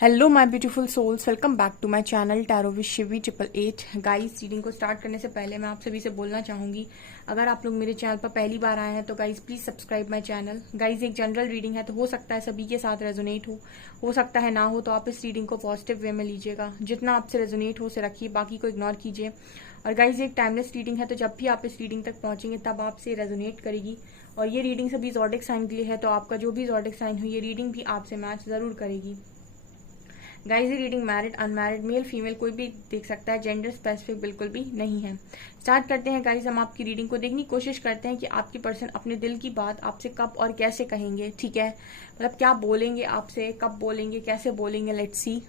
Hello my beautiful souls, welcome back to my channel tarot with Shivi 888। Guys, reading को start करने से पहले मैं आप सभी से बोलना चाहूंगी, अगर आप लोग मेरे चैनल पर पहली बार आए हैं तो guys please subscribe my channel. Guys, एक जनरल रीडिंग है तो हो सकता है सभी के साथ रेजोनेट हो सकता है ना हो, तो आप इस रीडिंग को पॉजिटिव वे में लीजिएगा। जितना आपसे रेजोनेट हो उसे रखिए, बाकी को इग्नोर कीजिए। और गाइज, एक टाइमलेस रीडिंग है तो जब भी आप इस रीडिंग तक पहुंचेंगे तब आपसे रेजोनेट करेगी। और ये रीडिंग सभी ज़ोडिक साइन के लिए है, तो आपका जो भी ज़ोडिक साइन हो ये रीडिंग भी आपसे मैच जरूर करेगी। गाइज, ये reading married unmarried male female कोई भी देख सकता है, जेंडर स्पेसिफिक बिल्कुल भी नहीं है। स्टार्ट करते हैं गाइज, हम आपकी रीडिंग को देखने की कोशिश करते हैं कि आपकी पर्सन अपने दिल की बात आपसे कब और कैसे कहेंगे। ठीक है, मतलब क्या बोलेंगे आपसे, कब बोलेंगे, कैसे बोलेंगे। Let's see.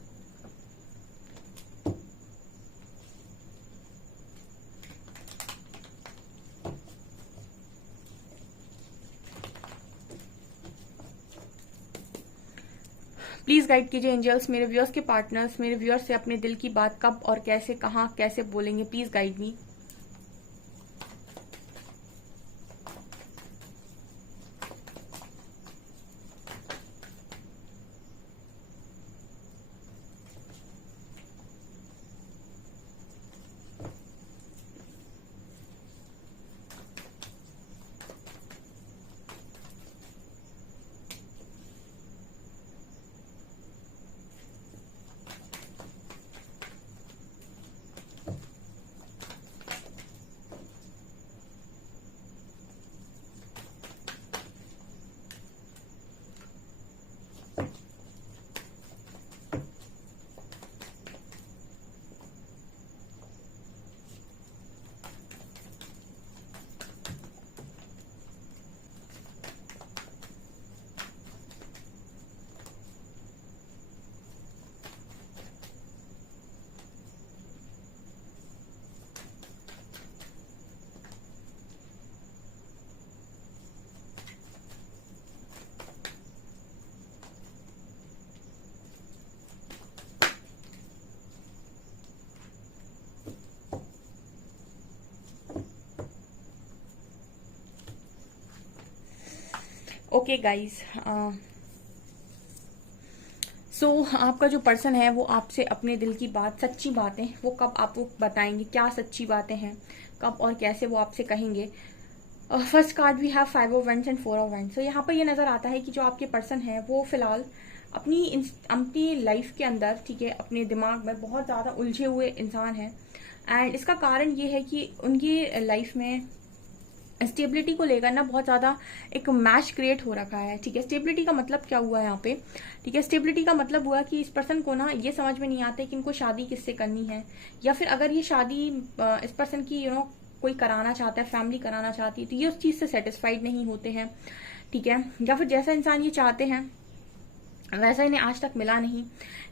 प्लीज गाइड कीजिए एंजल्स, मेरे व्यूअर्स के पार्टनर्स मेरे व्यूअर्स से अपने दिल की बात कब और कैसे, कहाँ, कैसे बोलेंगे। Please guide me. Okay guys, आपका जो पर्सन है वो आपसे अपने दिल की बात, सच्ची बातें वो कब आपको बताएंगे, क्या सच्ची बातें हैं, कब और कैसे वो आपसे कहेंगे। First card we have 5 of wands and 4 of wands. तो यहाँ पर ये नजर आता है कि जो आपके पर्सन है वो फिलहाल अपनी लाइफ के अंदर, ठीक है, अपने दिमाग में बहुत ज्यादा उलझे हुए इंसान है। एंड इसका कारण ये है कि उनकी लाइफ में स्टेबिलिटी को लेकर ना बहुत ज्यादा एक मैच क्रिएट हो रखा है। ठीक है, स्टेबिलिटी का मतलब क्या हुआ है यहाँ पे। ठीक है, स्टेबिलिटी का मतलब हुआ कि इस पर्सन को ना ये समझ में नहीं आता कि इनको शादी किससे करनी है, या फिर अगर ये शादी इस पर्सन की कोई कराना चाहता है, फैमिली कराना चाहती है, तो ये उस चीज से सेटिस्फाइड नहीं होते हैं। ठीक है, या फिर जैसा इंसान ये चाहते हैं वैसा इन्हें आज तक मिला नहीं।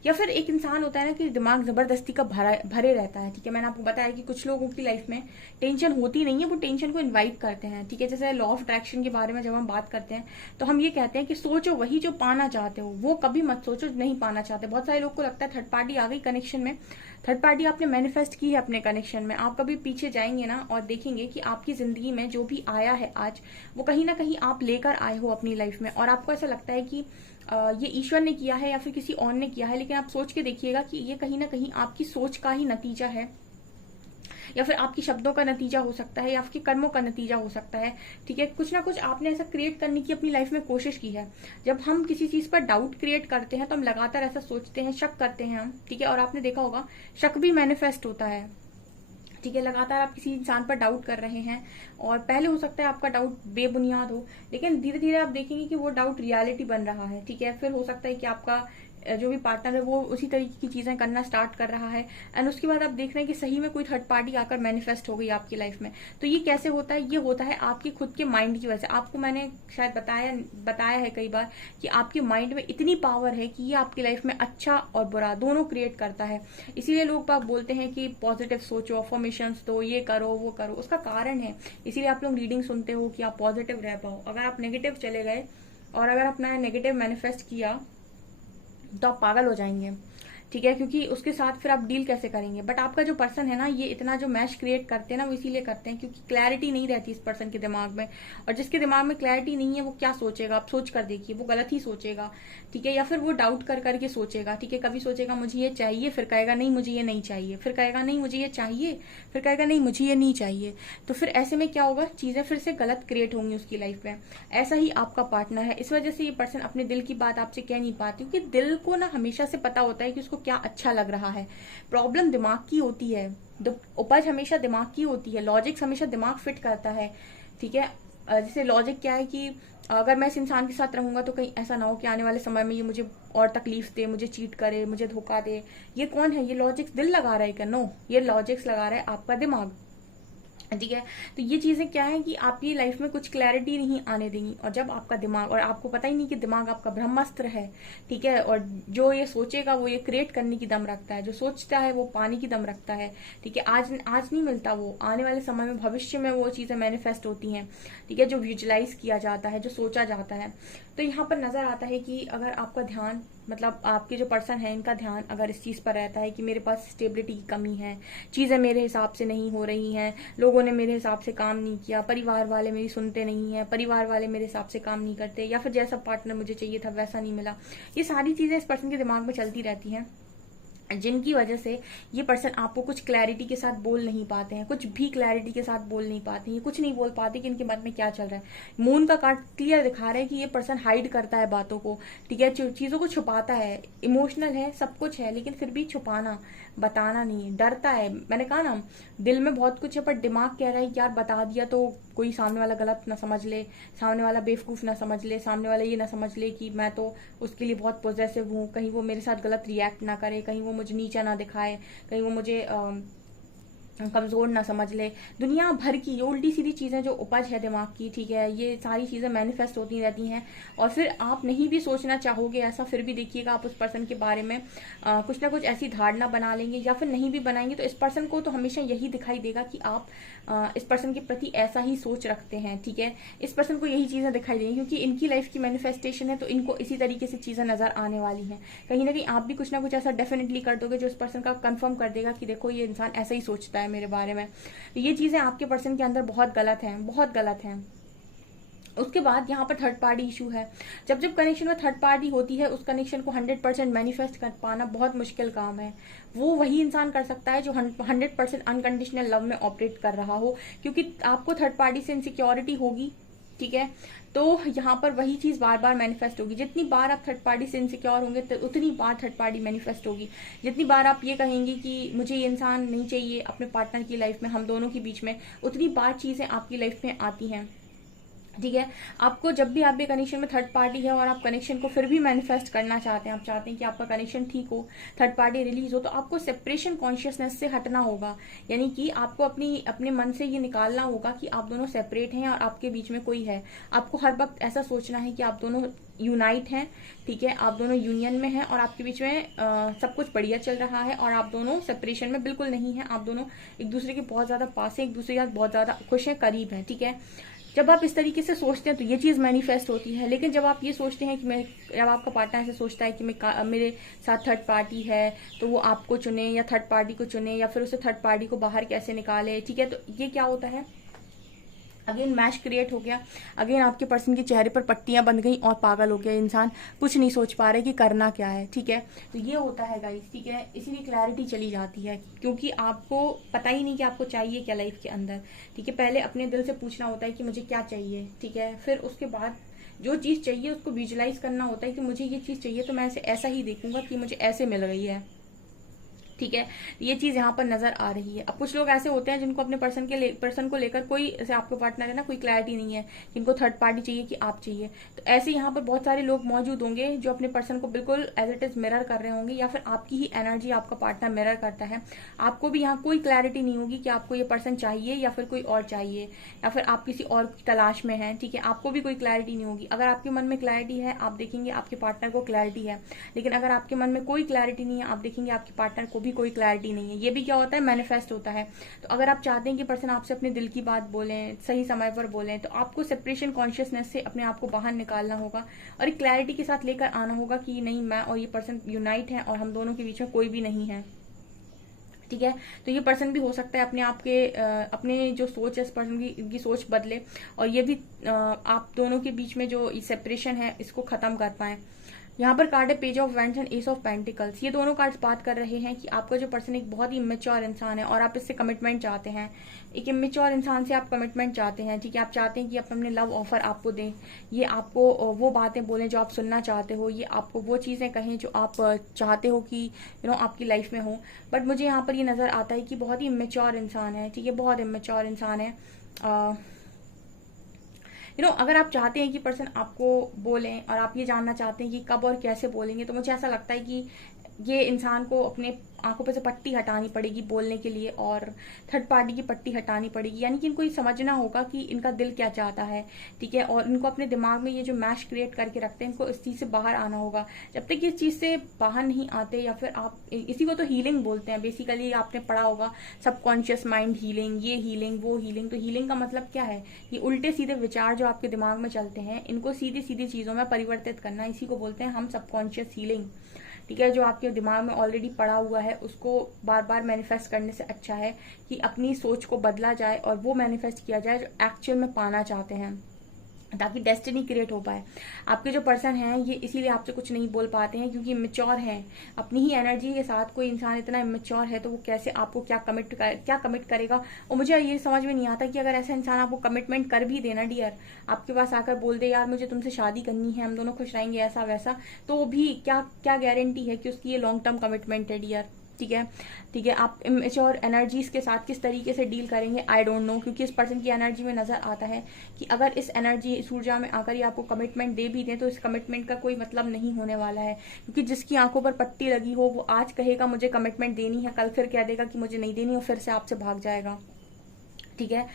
या फिर एक इंसान होता है ना कि दिमाग जबरदस्ती का भरे रहता है। ठीक है, मैंने आपको बताया कि कुछ लोगों की लाइफ में टेंशन होती नहीं है, वो टेंशन को इनवाइट करते हैं। ठीक है, जैसे लॉ ऑफ अट्रैक्शन के बारे में जब हम बात करते हैं तो हम ये कहते हैं कि सोचो वही जो पाना चाहते हो, वो कभी मत सोचो नहीं पाना चाहते। बहुत सारे लोग को लगता है थर्ड पार्टी आ गई कनेक्शन में, थर्ड पार्टी आपने मैनिफेस्ट की है अपने कनेक्शन में। आप कभी पीछे जाएंगे ना और देखेंगे कि आपकी जिंदगी में जो भी आया है आज, वो कहीं ना कहीं आप लेकर आए हो अपनी लाइफ में, और आपको ऐसा लगता है कि ये ईश्वर ने किया है या फिर किसी और ने किया है। लेकिन आप सोच के देखिएगा कि ये कहीं ना कहीं आपकी सोच का ही नतीजा है, या फिर आपकी शब्दों का नतीजा हो सकता है, या आपके कर्मों का नतीजा हो सकता है। ठीक है, कुछ ना कुछ आपने ऐसा क्रिएट करने की अपनी लाइफ में कोशिश की है। जब हम किसी चीज पर डाउट क्रिएट करते हैं तो हम लगातार ऐसा सोचते हैं, शक करते हैं हम। ठीक है, और आपने देखा होगा शक भी मैनिफेस्ट होता है। ठीक है, लगातार आप किसी इंसान पर डाउट कर रहे हैं, और पहले हो सकता है आपका डाउट बेबुनियाद हो, लेकिन धीरे धीरे आप देखेंगे कि वो डाउट रियलिटी बन रहा है। ठीक है, फिर हो सकता है कि आपका जो भी पार्टनर है वो उसी तरीके की चीजें करना स्टार्ट कर रहा है, एंड उसके बाद आप देख रहे हैं कि सही में कोई थर्ड पार्टी आकर मैनिफेस्ट हो गई आपकी लाइफ में। तो ये कैसे होता है, ये होता है आपके खुद के माइंड की वजह से। आपको मैंने शायद बताया है कई बार कि आपके माइंड में इतनी पावर है कि ये आपकी लाइफ में अच्छा और बुरा दोनों क्रिएट करता है। इसीलिए लोग बाग बोलते हैं कि पॉजिटिव सोचो, अफर्मेशंस दो, ये करो वो करो, उसका कारण है। इसीलिए आप लोग रीडिंग सुनते हो कि आप पॉजिटिव रह पाओ। अगर आप नेगेटिव चले गए और अगर अपना नेगेटिव मैनिफेस्ट किया तो आप पागल हो जाएंगे। ठीक है, क्योंकि उसके साथ फिर आप डील कैसे करेंगे। बट आपका जो पर्सन है ना, ये इतना जो मैश क्रिएट करते हैं ना, वो इसीलिए करते हैं क्योंकि क्लैरिटी नहीं रहती इस पर्सन के दिमाग में। और जिसके दिमाग में क्लैरिटी नहीं है वो क्या सोचेगा, आप सोच कर देखिए, वो गलत ही सोचेगा। ठीक है, या फिर वो डाउट कर करके सोचेगा। ठीक है, कभी सोचेगा मुझे ये चाहिए, फिर कहेगा नहीं मुझे ये नहीं चाहिए, फिर कहेगा नहीं मुझे ये चाहिए, फिर कहेगा नहीं मुझे ये नहीं चाहिए। तो फिर ऐसे में क्या होगा, चीजें फिर से गलत क्रिएट होंगी उसकी लाइफ में। ऐसा ही आपका पार्टनर है, इस वजह से ये पर्सन अपने दिल की बात आपसे कह नहीं पाती, क्योंकि दिल को ना हमेशा से पता होता है कि उसको क्या अच्छा लग रहा है। प्रॉब्लम दिमाग की होती है, उपज हमेशा दिमाग की होती है, लॉजिक्स हमेशा दिमाग फिट करता है। ठीक है, जैसे लॉजिक क्या है कि अगर मैं इस इंसान के साथ रहूंगा तो कहीं ऐसा ना हो कि आने वाले समय में ये मुझे और तकलीफ दे, मुझे चीट करे, मुझे धोखा दे। ये कौन है, ये लॉजिक्स दिल लगा रहा है क्या? नो, ये लॉजिक्स लगा रहा है आपका दिमाग। ठीक है, तो ये चीजें क्या है कि आपकी लाइफ में कुछ क्लैरिटी नहीं आने देंगी। और जब आपका दिमाग, और आपको पता ही नहीं कि दिमाग आपका ब्रह्मास्त्र है। ठीक है, और जो ये सोचेगा वो ये क्रिएट करने की दम रखता है, जो सोचता है वो पाने की दम रखता है। ठीक है, आज नहीं मिलता, वो आने वाले समय में, भविष्य में वो चीजें मैनिफेस्ट होती हैं। ठीक है, जो विजुलाइज किया जाता है, जो सोचा जाता है। तो यहाँ पर नजर आता है कि अगर आपका ध्यान, मतलब आपके जो पर्सन है इनका ध्यान अगर इस चीज पर रहता है कि मेरे पास स्टेबिलिटी की कमी है, चीजें मेरे हिसाब से नहीं हो रही हैं, लोगों ने मेरे हिसाब से काम नहीं किया, परिवार वाले मेरी सुनते नहीं है, परिवार वाले मेरे हिसाब से काम नहीं करते, या फिर जैसा पार्टनर मुझे चाहिए था वैसा नहीं मिला, ये सारी चीजें इस पर्सन के दिमाग में चलती रहती हैं, जिनकी वजह से ये पर्सन आपको कुछ क्लैरिटी के साथ बोल नहीं पाते हैं, कुछ भी क्लैरिटी के साथ बोल नहीं पाते हैं, ये कुछ नहीं बोल पाते कि इनके मन में क्या चल रहा है। मून का कार्ड क्लियर दिखा रहा है कि ये पर्सन हाइड करता है बातों को। ठीक है, चीजों को छुपाता है, इमोशनल है, सब कुछ है, लेकिन फिर भी छुपाना, बताना नहीं, डरता है। मैंने कहा ना, दिल में बहुत कुछ है पर दिमाग कह रहा है कि यार बता दिया तो कोई सामने वाला गलत ना समझ ले, सामने वाला बेवकूफ ना समझ ले, सामने वाला ये ना समझ ले कि मैं तो उसके लिए बहुत पॉजेसिव हूँ, कहीं वो मेरे साथ गलत रिएक्ट ना करे, कहीं वो मुझे नीचा ना दिखाए, कहीं वो मुझे कमजोर ना समझ ले। दुनिया भर की ये उल्टी सीधी चीजें जो उपज है दिमाग की, ठीक है, ये सारी चीजें मैनिफेस्ट होती रहती हैं। और फिर आप नहीं भी सोचना चाहोगे ऐसा, फिर भी देखिएगा आप उस पर्सन के बारे में कुछ ना कुछ ऐसी धारणा बना लेंगे, या फिर नहीं भी बनाएंगे तो इस पर्सन को तो हमेशा यही दिखाई देगा कि आप इस पर्सन के प्रति ऐसा ही सोच रखते हैं। ठीक है, इस पर्सन को यही चीजें दिखाई देंगी क्योंकि इनकी लाइफ की मैनिफेस्टेशन है, तो इनको इसी तरीके से चीजें नजर आने वाली हैं। कहीं ना कहीं आप भी कुछ ना कुछ ऐसा डेफिनेटली कर दोगे जो इस पर्सन का कंफर्म कर देगा कि देखो ये इंसान ऐसा ही सोचता है मेरे बारे में। तो ये चीजें आपके पर्सन के अंदर बहुत गलत हैं, बहुत गलत हैं। उसके बाद यहाँ पर थर्ड पार्टी इशू है। जब जब कनेक्शन में थर्ड पार्टी होती है, उस कनेक्शन को 100% मैनिफेस्ट कर पाना बहुत मुश्किल काम है। वो वही इंसान कर सकता है जो 100% अनकंडीशनल लव में ऑपरेट कर रहा हो, क्योंकि आपको थर्ड पार्टी से इनसिक्योरिटी होगी। ठीक है, तो यहाँ पर वही चीज बार बार मैनिफेस्ट होगी। जितनी बार आप थर्ड पार्टी से इनसिक्योर होंगे तो उतनी बार थर्ड पार्टी मैनिफेस्ट होगी। जितनी बार आप ये कहेंगे कि मुझे ये इंसान नहीं चाहिए अपने पार्टनर की लाइफ में, हम दोनों के बीच में, उतनी बार चीजें आपकी लाइफ में आती हैं। ठीक है, आपको जब भी आपके कनेक्शन में थर्ड पार्टी है और आप कनेक्शन को फिर भी मैनिफेस्ट करना चाहते हैं, आप चाहते हैं कि आपका कनेक्शन ठीक हो, थर्ड पार्टी रिलीज हो, तो आपको सेपरेशन कॉन्शियसनेस से हटना होगा। यानी कि आपको अपने मन से ये निकालना होगा कि आप दोनों सेपरेट हैं और आपके बीच में कोई है। आपको हर वक्त ऐसा सोचना है कि आप दोनों यूनाइट हैं। ठीक है, आप दोनों यूनियन में हैं और आपके बीच में सब कुछ बढ़िया चल रहा है और आप दोनों सेपरेशन में बिल्कुल नहीं है। आप दोनों एक दूसरे के बहुत ज्यादा पास है, एक दूसरे के साथ बहुत ज्यादा खुश है, करीब है। ठीक है, जब आप इस तरीके से सोचते हैं तो ये चीज मैनिफेस्ट होती है। लेकिन जब आप ये सोचते हैं कि जब आपका पार्टनर ऐसे सोचता है कि मेरे साथ थर्ड पार्टी है, तो वो आपको चुने या थर्ड पार्टी को चुने या फिर उसे थर्ड पार्टी को बाहर कैसे निकाले। ठीक है, तो ये क्या होता है, अगेन मैश क्रिएट हो गया, अगेन आपके पर्सन के चेहरे पर पट्टियां बंध गई और पागल हो गया इंसान, कुछ नहीं सोच पा रहे कि करना क्या है। ठीक है, तो ये होता है गाइस। ठीक है, इसीलिए क्लैरिटी चली जाती है क्योंकि आपको पता ही नहीं कि आपको चाहिए क्या लाइफ के अंदर। ठीक है, पहले अपने दिल से पूछना होता है कि मुझे क्या चाहिए। ठीक है, फिर उसके बाद जो चीज चाहिए उसको विजुलाइज करना होता है कि मुझे ये चीज चाहिए तो मैं ऐसे ऐसा ही देखूंगा कि मुझे ऐसे मिल रही है। ठीक है, ये चीज यहाँ पर नजर आ रही है। अब कुछ लोग ऐसे होते हैं जिनको अपने पर्सन को लेकर कोई, जैसे आपके पार्टनर है ना, कोई क्लैरिटी नहीं है, जिनको थर्ड पार्टी चाहिए कि आप चाहिए। तो ऐसे यहाँ पर बहुत सारे लोग मौजूद होंगे जो अपने पर्सन को बिल्कुल एज इट इज मिरर कर रहे होंगे, या फिर आपकी ही एनर्जी आपका पार्टनर मिरर करता है। आपको भी यहाँ कोई क्लैरिटी नहीं होगी कि आपको ये पर्सन चाहिए या फिर कोई और चाहिए, या फिर आप किसी और की तलाश में हैं। ठीक है, आपको भी कोई क्लैरिटी नहीं होगी। अगर आपके मन में क्लैरिटी है, आप देखेंगे आपके पार्टनर को क्लैरिटी है, लेकिन अगर आपके मन में कोई क्लैरिटी नहीं है, आप देखेंगे आपके पार्टनर को भी भी कोई क्लैरिटी नहीं है। ये भी क्या होता है, मैनिफेस्ट होता है। तो अगर आप चाहते हैं कि पर्सन आपसे अपने दिल की बात बोलें, सही समय पर बोलें, तो आपको सेपरेशन कॉन्शियसनेस से अपने आप को बाहर निकालना होगा और एक क्लैरिटी के साथ लेकर आना होगा कि नहीं, मैं और ये पर्सन यूनाइट है और हम दोनों के बीच में कोई भी नहीं है। ठीक है, तो ये पर्सन भी हो सकता है अपने आप के अपने जो सोच है इस पर्सन की, इनकी सोच बदले और ये भी आप दोनों के बीच में जो सेपरेशन है इसको खत्म कर पाए। यहाँ पर कार्ड है page of vends and S of pentacles. ये दोनों कार्ड्स बात कर रहे हैं कि आपका जो पर्सन एक बहुत ही इमेच्योर इंसान है और आप इससे कमिटमेंट चाहते हैं। एक इमेच्योर इंसान से आप कमिटमेंट चाहते हैं। ठीक है, आप चाहते हैं कि आप अपने लव ऑफर आपको दें, ये आपको वो बातें बोलें जो आप सुनना चाहते हो, ये आपको वो चीज़ें कहें जो आप चाहते हो कि आपकी लाइफ में हो। बट मुझे यहाँ पर ये नज़र आता है कि बहुत ही इमेच्योर इंसान है। ठीक है, बहुत इमेच्योर इंसान है। अगर आप चाहते हैं कि पर्सन आपको बोलें और आप ये जानना चाहते हैं कि कब और कैसे बोलेंगे, तो मुझे ऐसा लगता है कि ये इंसान को अपने आंखों पे से पट्टी हटानी पड़ेगी बोलने के लिए और थर्ड पार्टी की पट्टी हटानी पड़ेगी। यानी कि इनको ये समझना होगा कि इनका दिल क्या चाहता है। ठीक है, और इनको अपने दिमाग में ये जो मैश क्रिएट करके रखते हैं, इनको इस चीज़ से बाहर आना होगा। जब तक इस चीज़ से बाहर नहीं आते, या फिर आप इसी को तो हीलिंग बोलते हैं बेसिकली, आपने पढ़ा होगा सबकॉन्शियस माइंड हीलिंग, ये हीलिंग वो हीलिंग। तो हीलिंग का मतलब क्या है, ये उल्टे सीधे विचार जो आपके दिमाग में चलते हैं इनको सीधी सीधी चीज़ों में परिवर्तित करना, इसी को बोलते हैं हम सबकॉन्शियस हीलिंग। ठीक है, जो आपके दिमाग में ऑलरेडी पड़ा हुआ है उसको बार बार मैनिफेस्ट करने से अच्छा है कि अपनी सोच को बदला जाए और वो मैनिफेस्ट किया जाए जो एक्चुअल में पाना चाहते हैं, ताकि डेस्टिनी क्रिएट हो पाए। आपके जो पर्सन हैं ये इसीलिए आपसे कुछ नहीं बोल पाते हैं क्योंकि इमेच्योर हैं अपनी ही एनर्जी के साथ। कोई इंसान इतना इमेच्योर है तो वो कैसे आपको क्या कमिट करेगा। और मुझे ये समझ में नहीं आता कि अगर ऐसा इंसान आपको कमिटमेंट कर भी देना डियर, आपके पास आकर बोल दे यार मुझे तुमसे शादी करनी है, हम दोनों खुश रहेंगे ऐसा वैसा, तो भी क्या क्या गारंटी है कि उसकी ये लॉन्ग टर्म कमिटमेंट है डियर। ठीक है, ठीक है, आप इमेच्योर एनर्जीज के साथ किस तरीके से डील करेंगे आई डोंट नो, क्योंकि इस पर्सन की एनर्जी में नजर आता है कि अगर इस एनर्जी इस ऊर्जा में आकर ये आपको कमिटमेंट दे भी दें तो इस कमिटमेंट का कोई मतलब नहीं होने वाला है। क्योंकि जिसकी आंखों पर पट्टी लगी हो वो आज कहेगा मुझे कमिटमेंट देनी है, कल फिर कह देगा कि मुझे नहीं देनी और फिर से आपसे भाग जाएगा। ठीक है,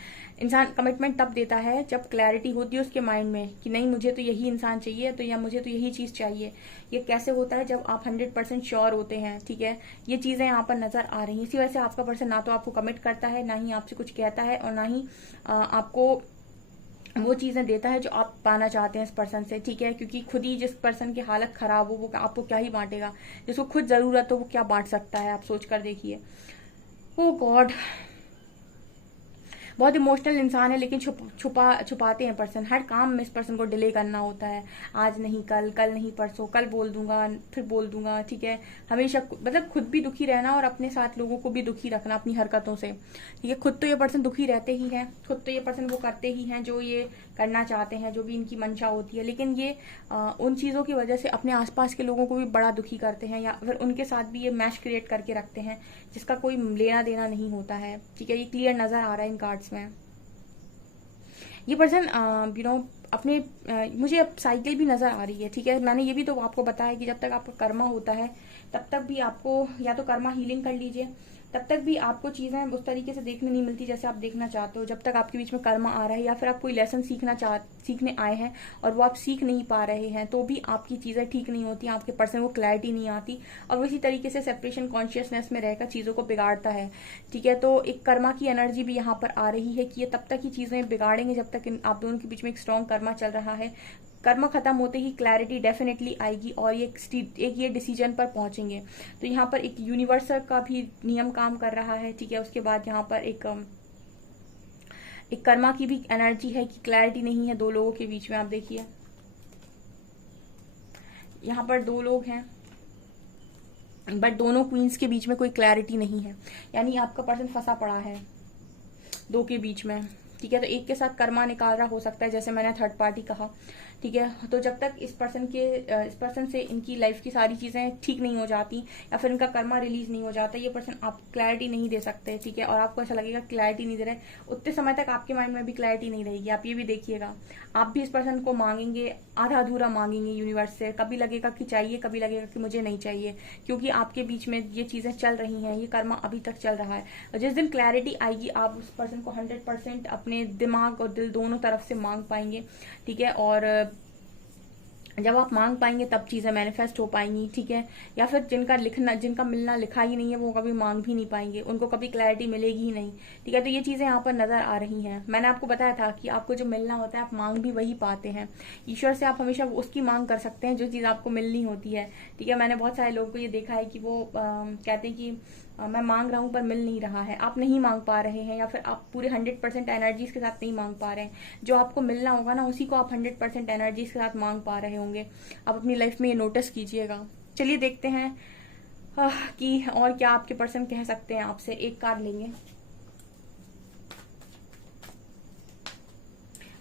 इंसान कमिटमेंट तब देता है जब क्लैरिटी होती है उसके माइंड में कि नहीं मुझे तो यही इंसान चाहिए, तो या मुझे तो यही चीज चाहिए। ये कैसे होता है, जब आप 100% श्योर होते हैं। ठीक है, ये चीजें यहाँ पर नजर आ रही हैं। इसी वजह से आपका पर्सन ना तो आपको कमिट करता है, ना ही आपसे कुछ कहता है और ना ही आपको वो चीजें देता है जो आप पाना चाहते हैं इस पर्सन से। ठीक है, क्योंकि खुद ही जिस पर्सन की हालत खराब हो वो आपको क्या ही बांटेगा, जिसको खुद जरूरत हो वो क्या बांट सकता है, आप सोच कर देखिए। ओ गॉड, बहुत इमोशनल इंसान है लेकिन छुपाते हैं पर्सन। हर काम में इस पर्सन को डिले करना होता है, आज नहीं कल, कल नहीं परसों, कल बोल दूंगा फिर बोल दूंगा। ठीक है, हमेशा मतलब खुद भी दुखी रहना और अपने साथ लोगों को भी दुखी रखना अपनी हरकतों से। ठीक है, खुद तो ये पर्सन दुखी रहते ही हैं, खुद तो ये पर्सन वो करते ही हैं जो ये करना चाहते हैं, जो भी इनकी मंशा होती है, लेकिन ये उन चीज़ों की वजह से अपने आसपास के लोगों को भी बड़ा दुखी करते हैं या फिर उनके साथ भी ये मैश क्रिएट करके रखते हैं जिसका कोई लेना देना नहीं होता है। ठीक है, ये क्लियर नजर आ रहा है इन कार्ड्स में। ये पर्सन अपने मुझे अब साइकिल भी नजर आ रही है। ठीक है, मैंने ये भी तो आपको बताया कि जब तक आपका कर्मा होता है तब तक भी आपको या तो कर्मा हीलिंग कर लीजिए, तब तक भी आपको चीजें उस तरीके से देखने नहीं मिलती जैसे आप देखना चाहते हो। जब तक आपके बीच में कर्मा आ रहा है या फिर आप कोई लेसन सीखने आए हैं और वो आप सीख नहीं पा रहे हैं, तो भी आपकी चीजें ठीक नहीं होती, आपके पर्सन को क्लैरिटी नहीं आती और वो इसी तरीके से सेपरेशन कॉन्शियसनेस में रहकर चीजों को बिगाड़ता है। ठीक है, तो एक कर्मा की एनर्जी भी यहाँ पर आ रही है कि ये तब तक ही चीजें बिगाड़ेंगे जब तक आप दोनों के बीच में एक स्ट्रॉन्ग कर्मा चल रहा है। कर्म खत्म होते ही क्लैरिटी डेफिनेटली आएगी और एक ये डिसीजन पर पहुंचेंगे। तो यहाँ पर एक यूनिवर्सल का भी नियम काम कर रहा है। ठीक है, उसके बाद यहाँ पर एक कर्मा की भी एनर्जी है कि क्लैरिटी नहीं है दो लोगों के बीच में। आप देखिए यहाँ पर दो लोग हैं बट दोनों क्वींस के बीच में कोई क्लैरिटी नहीं है, यानी आपका पर्सन फंसा पड़ा है दो के बीच में। ठीक है, तो एक के साथ कर्मा निकाल रहा हो सकता है, जैसे मैंने थर्ड पार्टी कहा। ठीक है, तो जब तक इस पर्सन से इनकी लाइफ की सारी चीजें ठीक नहीं हो जाती या फिर इनका कर्मा रिलीज नहीं हो जाता, ये पर्सन आप क्लैरिटी नहीं दे सकते। ठीक है, और आपको ऐसा लगेगा क्लैरिटी नहीं दे रहे, उतने समय तक आपके माइंड में भी क्लैरिटी नहीं रहेगी। आप ये भी देखिएगा, आप भी इस पर्सन को मांगेंगे, आधा अधूरा मांगेंगे यूनिवर्स से। कभी लगेगा कि चाहिए, कभी लगेगा कि मुझे नहीं चाहिए, क्योंकि आपके बीच में ये चीजें चल रही हैं, ये कर्मा अभी तक चल रहा है। और जिस दिन क्लैरिटी आएगी आप उस पर्सन को 100% अपने दिमाग और दिल दोनों तरफ से मांग पाएंगे। ठीक है, और जब आप मांग पाएंगे तब चीजें मैनिफेस्ट हो पाएंगी, ठीक है। या फिर जिनका मिलना लिखा ही नहीं है वो कभी मांग भी नहीं पाएंगे, उनको कभी क्लैरिटी मिलेगी ही नहीं, ठीक है। तो ये चीजें यहाँ पर नजर आ रही हैं। मैंने आपको बताया था कि आपको जो मिलना होता है आप मांग भी वही पाते हैं। ईश्वर से आप हमेशा उसकी मांग कर सकते हैं जो चीज आपको मिलनी होती है, ठीक है। मैंने बहुत सारे लोगों को ये देखा है कि वो कहते हैं कि मैं मांग रहा हूं पर मिल नहीं रहा है। आप नहीं मांग पा रहे हैं, या फिर आप पूरे 100% एनर्जीज के साथ नहीं मांग पा रहे हैं। जो आपको मिलना होगा ना उसी को आप 100% एनर्जीज के साथ मांग पा रहे होंगे। आप अपनी लाइफ में ये नोटिस कीजिएगा। चलिए देखते हैं कि और क्या आपके पर्सन कह सकते हैं आपसे। एक कार्ड लेंगे,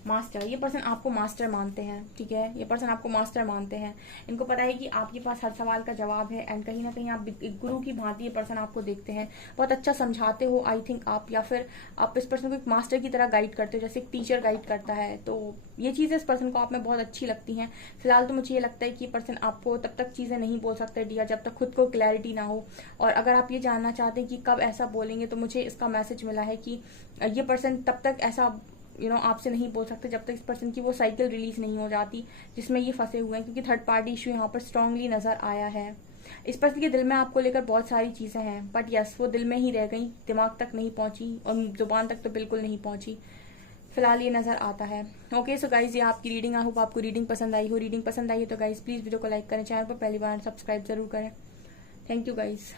मास्टर। ये पर्सन आपको मास्टर मानते हैं, ठीक है। ये पर्सन आपको मास्टर मानते हैं। इनको पता है कि आपके पास हर सवाल का जवाब है, एंड कहीं ना कहीं आप एक गुरु की भांति ये पर्सन आपको देखते हैं। बहुत अच्छा समझाते हो आई थिंक आप, या फिर आप इस पर्सन को एक मास्टर की तरह गाइड करते हो, जैसे एक टीचर गाइड करता है। तो ये चीजें इस पर्सन को आप में बहुत अच्छी लगती हैं। फिलहाल तो मुझे ये लगता है कि ये पर्सन आपको तब तक चीजें नहीं बोल सकते डियर जब तक खुद को क्लैरिटी ना हो। और अगर आप ये जानना चाहते हैं कि कब ऐसा बोलेंगे, तो मुझे इसका मैसेज मिला है कि ये पर्सन तब तक ऐसा आपसे नहीं बोल सकते जब तक इस पर्सन की वो साइकिल रिलीज नहीं हो जाती जिसमें ये फंसे हुए हैं, क्योंकि थर्ड पार्टी इश्यू यहाँ पर स्ट्रांगली नजर आया है। इस पर्सन के दिल में आपको लेकर बहुत सारी चीजें हैं, बट यस वो दिल में ही रह गई, दिमाग तक नहीं पहुंची और जुबान तक तो बिल्कुल नहीं पहुंची। फिलहाल ये नजर आता है। ओके सो गाइज, ये आपकी रीडिंग। आई होप आपको रीडिंग पसंद आई हो। रीडिंग पसंद आई है तो गाइज प्लीज वीडियो को लाइक करें, चैनल पर पहली बार सब्सक्राइब जरूर करें। Thank you guys.